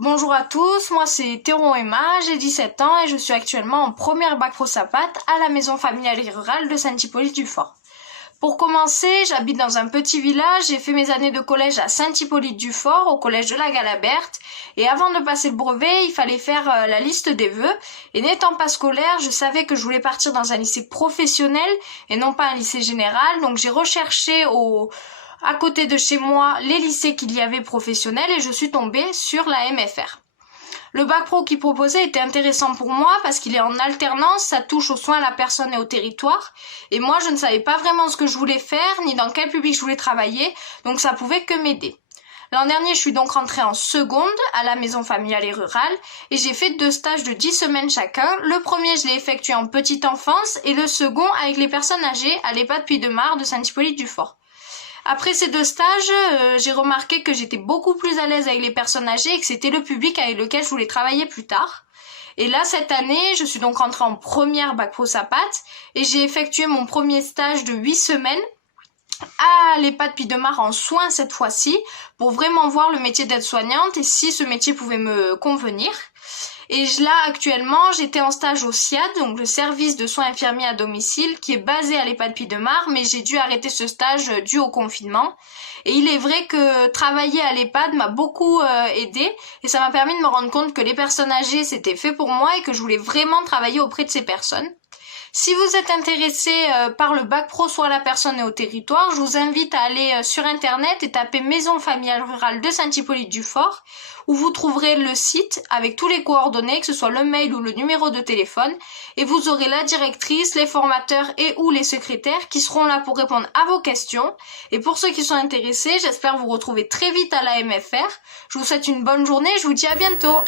Bonjour à tous, moi c'est Théron Emma, j'ai 17 ans et je suis actuellement en première bac pro Sapat à la maison familiale et rurale de Saint-Hippolyte-du-Fort. Pour commencer, j'habite dans un petit village, j'ai fait mes années de collège à Saint-Hippolyte-du-Fort, au collège de la Galaberte, et avant de passer le brevet, il fallait faire la liste des vœux, et n'étant pas scolaire, je savais que je voulais partir dans un lycée professionnel et non pas un lycée général, donc j'ai recherché à côté de chez moi les lycées qu'il y avait professionnels et je suis tombée sur la MFR. Le bac pro qu'il proposait était intéressant pour moi parce qu'il est en alternance, ça touche aux soins à la personne et au territoire. Et moi, je ne savais pas vraiment ce que je voulais faire, ni dans quel public je voulais travailler, donc ça pouvait que m'aider. L'an dernier, je suis donc rentrée en seconde à la maison familiale et rurale et j'ai fait 2 stages de 10 semaines chacun. Le premier, je l'ai effectué en petite enfance et le second avec les personnes âgées à l'EHPAD Puy-de-Mare de Saint-Hippolyte-du-Fort. Après ces 2 stages, j'ai remarqué que j'étais beaucoup plus à l'aise avec les personnes âgées et que c'était le public avec lequel je voulais travailler plus tard. Et là, cette année, je suis donc rentrée en première bac pro Sapat et j'ai effectué mon premier stage de 8 semaines à l'EHPAD Puy-de-Mare en soins cette fois-ci pour vraiment voir le métier d'aide-soignante et si ce métier pouvait me convenir. Et là, actuellement, j'étais en stage au SIAD, donc le service de soins infirmiers à domicile, qui est basé à l'EHPAD Puy-de-Mare, mais j'ai dû arrêter ce stage dû au confinement. Et il est vrai que travailler à l'EHPAD m'a beaucoup aidé et ça m'a permis de me rendre compte que les personnes âgées, c'était fait pour moi et que je voulais vraiment travailler auprès de ces personnes. Si vous êtes intéressé par le bac pro soit à la personne et au territoire, je vous invite à aller sur internet et taper Maison familiale rurale de Saint-Hippolyte-du-Fort où vous trouverez le site avec tous les coordonnées, que ce soit le mail ou le numéro de téléphone, et vous aurez la directrice, les formateurs et ou les secrétaires qui seront là pour répondre à vos questions. Et pour ceux qui sont intéressés, j'espère vous retrouver très vite à la MFR. Je vous souhaite une bonne journée et je vous dis à bientôt.